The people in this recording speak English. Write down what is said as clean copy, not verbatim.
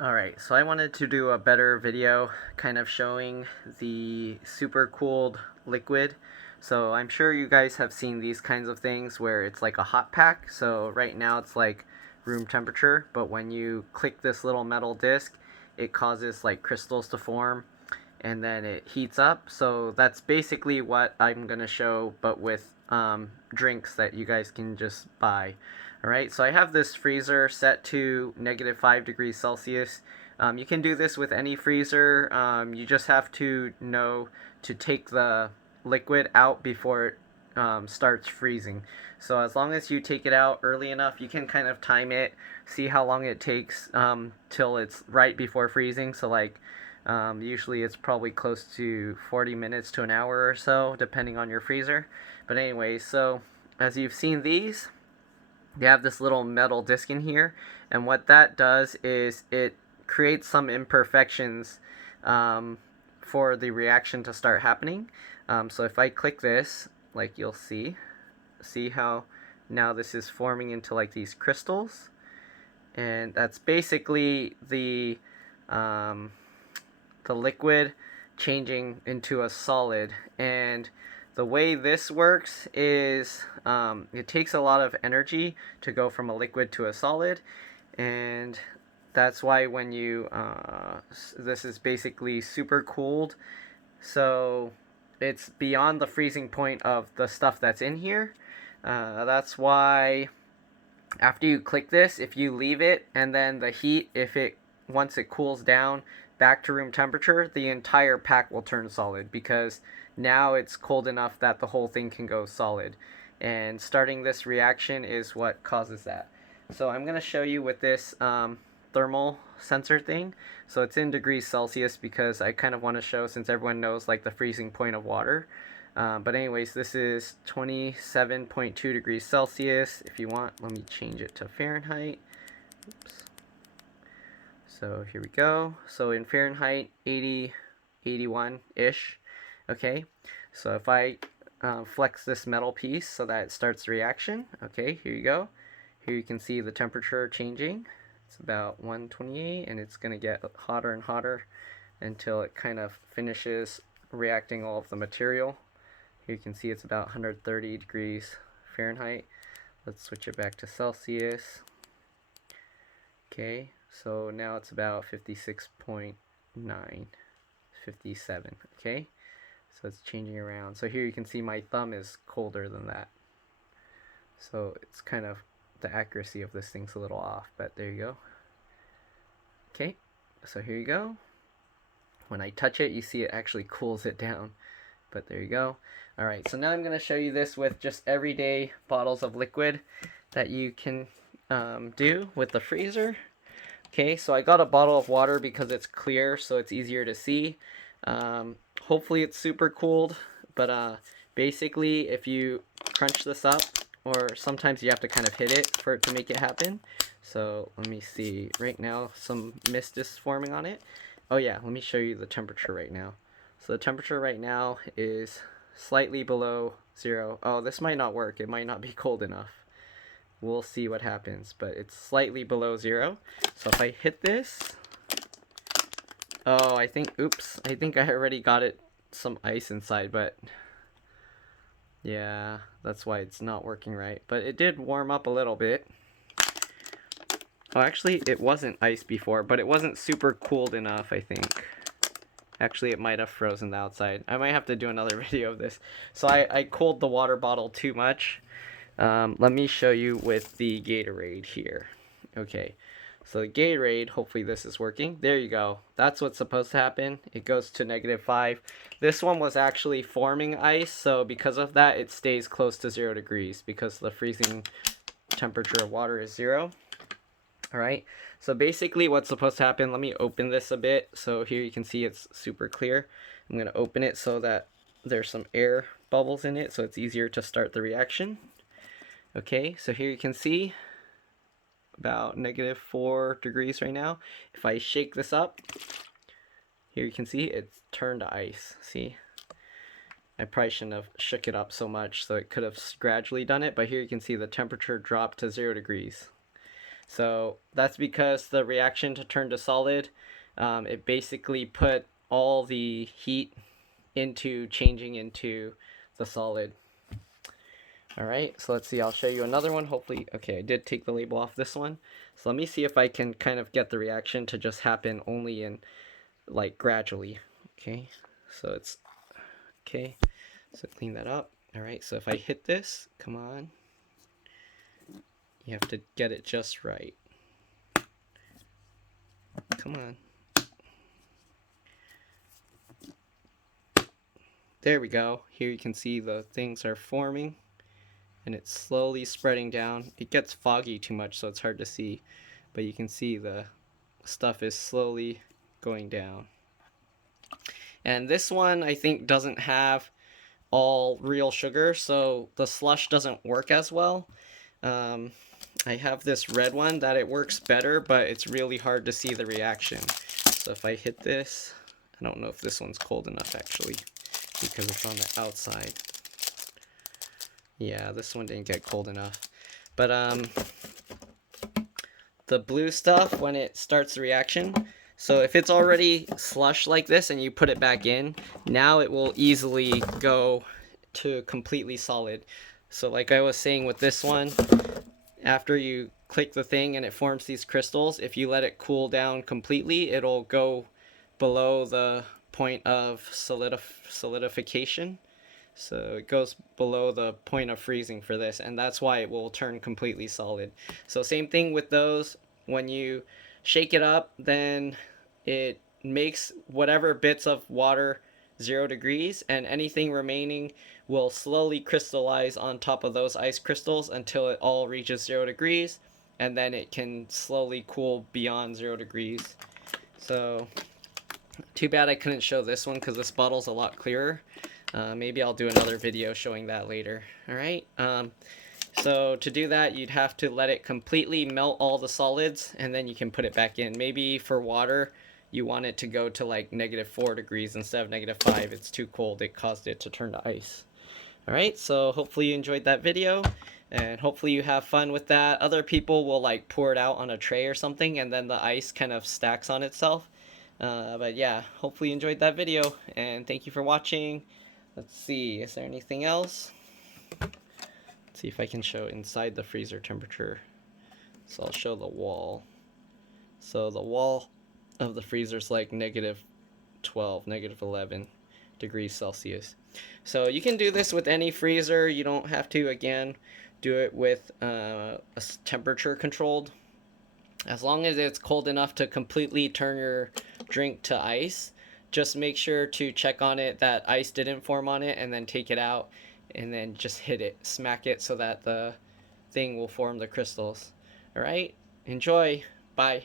Alright, so I wanted to do a better video kind of showing the super cooled liquid. So I'm sure you guys have seen these kinds of things where it's like a hot pack. So right now it's like room temperature, but when you click this little metal disc, it causes like crystals to form and then it heats up. So that's basically what I'm going to show, but with drinks that you guys can just buy. Alright, so I have this freezer set to -5 degrees Celsius. You can do this with any freezer. You just have to know to take the liquid out before it starts freezing. So as long as you take it out early enough, you can kind of time it, see how long it takes till it's right before freezing. So like usually it's probably close to 40 minutes to an hour or so, depending on your freezer. But anyway, so as you've seen these, you have this little metal disc in here, and what that does is it creates some imperfections for the reaction to start happening. So if I click this, like you'll see how now this is forming into like these crystals, and that's basically the liquid changing into a solid. And the way this works is it takes a lot of energy to go from a liquid to a solid, and that's why when you this is basically super cooled, so it's beyond the freezing point of the stuff that's in here. That's why after you click this, if you leave it and then the heat, if it once it cools down back to room temperature, the entire pack will turn solid because now it's cold enough that the whole thing can go solid. And starting this reaction is what causes that. So I'm going to show you with this thermal sensor thing. So it's in degrees Celsius because I kind of want to show, since everyone knows like the freezing point of water. But anyways, this is 27.2 degrees Celsius. If you want, let me change it to Fahrenheit. Oops. So here we go. So in Fahrenheit, 80, 81-ish. Okay, so if I flex this metal piece so that it starts the reaction, okay, here you go. Here you can see the temperature changing. It's about 128, and it's going to get hotter and hotter until it kind of finishes reacting all of the material. Here you can see it's about 130 degrees Fahrenheit. Let's switch it back to Celsius. Okay, so now it's about 56.9, 57, okay? So it's changing around. So here you can see my thumb is colder than that. So it's kind of, the accuracy of this thing's a little off, but there you go. Okay, so here you go. When I touch it, you see it actually cools it down. But there you go. Alright, so now I'm going to show you this with just everyday bottles of liquid that you can do with the freezer. Okay, so I got a bottle of water because it's clear, so it's easier to see. Hopefully it's super cooled, but basically if you crunch this up, or sometimes you have to kind of hit it for it to make it happen. So let me see. Right now some mist is forming on it. Oh yeah, let me show you the temperature right now. So the temperature right now is slightly below 0. Oh, this might not work. It might not be cold enough. We'll see what happens, but it's slightly below 0. So if I hit this, oh, I think I already got it some ice inside, but yeah, that's why it's not working right. But it did warm up a little bit. Oh, actually, it wasn't ice before, but it wasn't super cooled enough, I think. Actually, it might have frozen the outside. I might have to do another video of this. So I cooled the water bottle too much. Let me show you with the Gatorade here. Okay, so the Gatorade, hopefully this is working. There you go. That's what's supposed to happen. It goes to -5. This one was actually forming ice, so because of that, it stays close to 0 degrees because the freezing temperature of water is 0. Alright, so basically what's supposed to happen, let me open this a bit. So here you can see it's super clear. I'm going to open it so that there's some air bubbles in it so it's easier to start the reaction. Okay, so here you can see about -4 degrees right now. If I shake this up, here you can see it's turned to ice. See? I probably shouldn't have shook it up so much, so it could have gradually done it, but here you can see the temperature dropped to 0 degrees. So that's because the reaction to turn to solid, it basically put all the heat into changing into the solid. All right, so let's see, I'll show you another one. Hopefully, okay, I did take the label off this one. So let me see if I can kind of get the reaction to just happen only in, like, gradually. Okay, so it's, okay, so clean that up. All right, so if I hit this, come on. You have to get it just right. Come on. There we go. Here you can see the things are forming and it's slowly spreading down. It gets foggy too much, so it's hard to see, but you can see the stuff is slowly going down. And this one I think doesn't have all real sugar, so the slush doesn't work as well. I have this red one that it works better, but it's really hard to see the reaction. So if I hit this, I don't know if this one's cold enough actually, because it's on the outside. Yeah, this one didn't get cold enough. But the blue stuff, when it starts the reaction, so if it's already slush like this and you put it back in, now it will easily go to completely solid. So like I was saying with this one, after you click the thing and it forms these crystals, if you let it cool down completely, it'll go below the point of solidification. So it goes below the point of freezing for this, and that's why it will turn completely solid. So same thing with those. When you shake it up, then it makes whatever bits of water 0 degrees, and anything remaining will slowly crystallize on top of those ice crystals until it all reaches 0 degrees, and then it can slowly cool beyond 0 degrees. So too bad I couldn't show this one because this bottle's a lot clearer. Maybe I'll do another video showing that later. All right. So to do that, you'd have to let it completely melt all the solids, and then you can put it back in. Maybe for water, you want it to go to like -4 degrees instead of -5. It's too cold. It caused it to turn to ice. All right. So hopefully you enjoyed that video, and hopefully you have fun with that. Other people will like pour it out on a tray or something, and then the ice kind of stacks on itself. But yeah, hopefully you enjoyed that video, and thank you for watching. Let's see, is there anything else? Let's see if I can show inside the freezer temperature. So I'll show the wall. So the wall of the freezer is like -12, -11 degrees Celsius. So you can do this with any freezer. You don't have to, again, do it with a temperature controlled. As long as it's cold enough to completely turn your drink to ice, just make sure to check on it that ice didn't form on it, and then take it out and then just hit it, smack it so that the thing will form the crystals. All right, enjoy. Bye.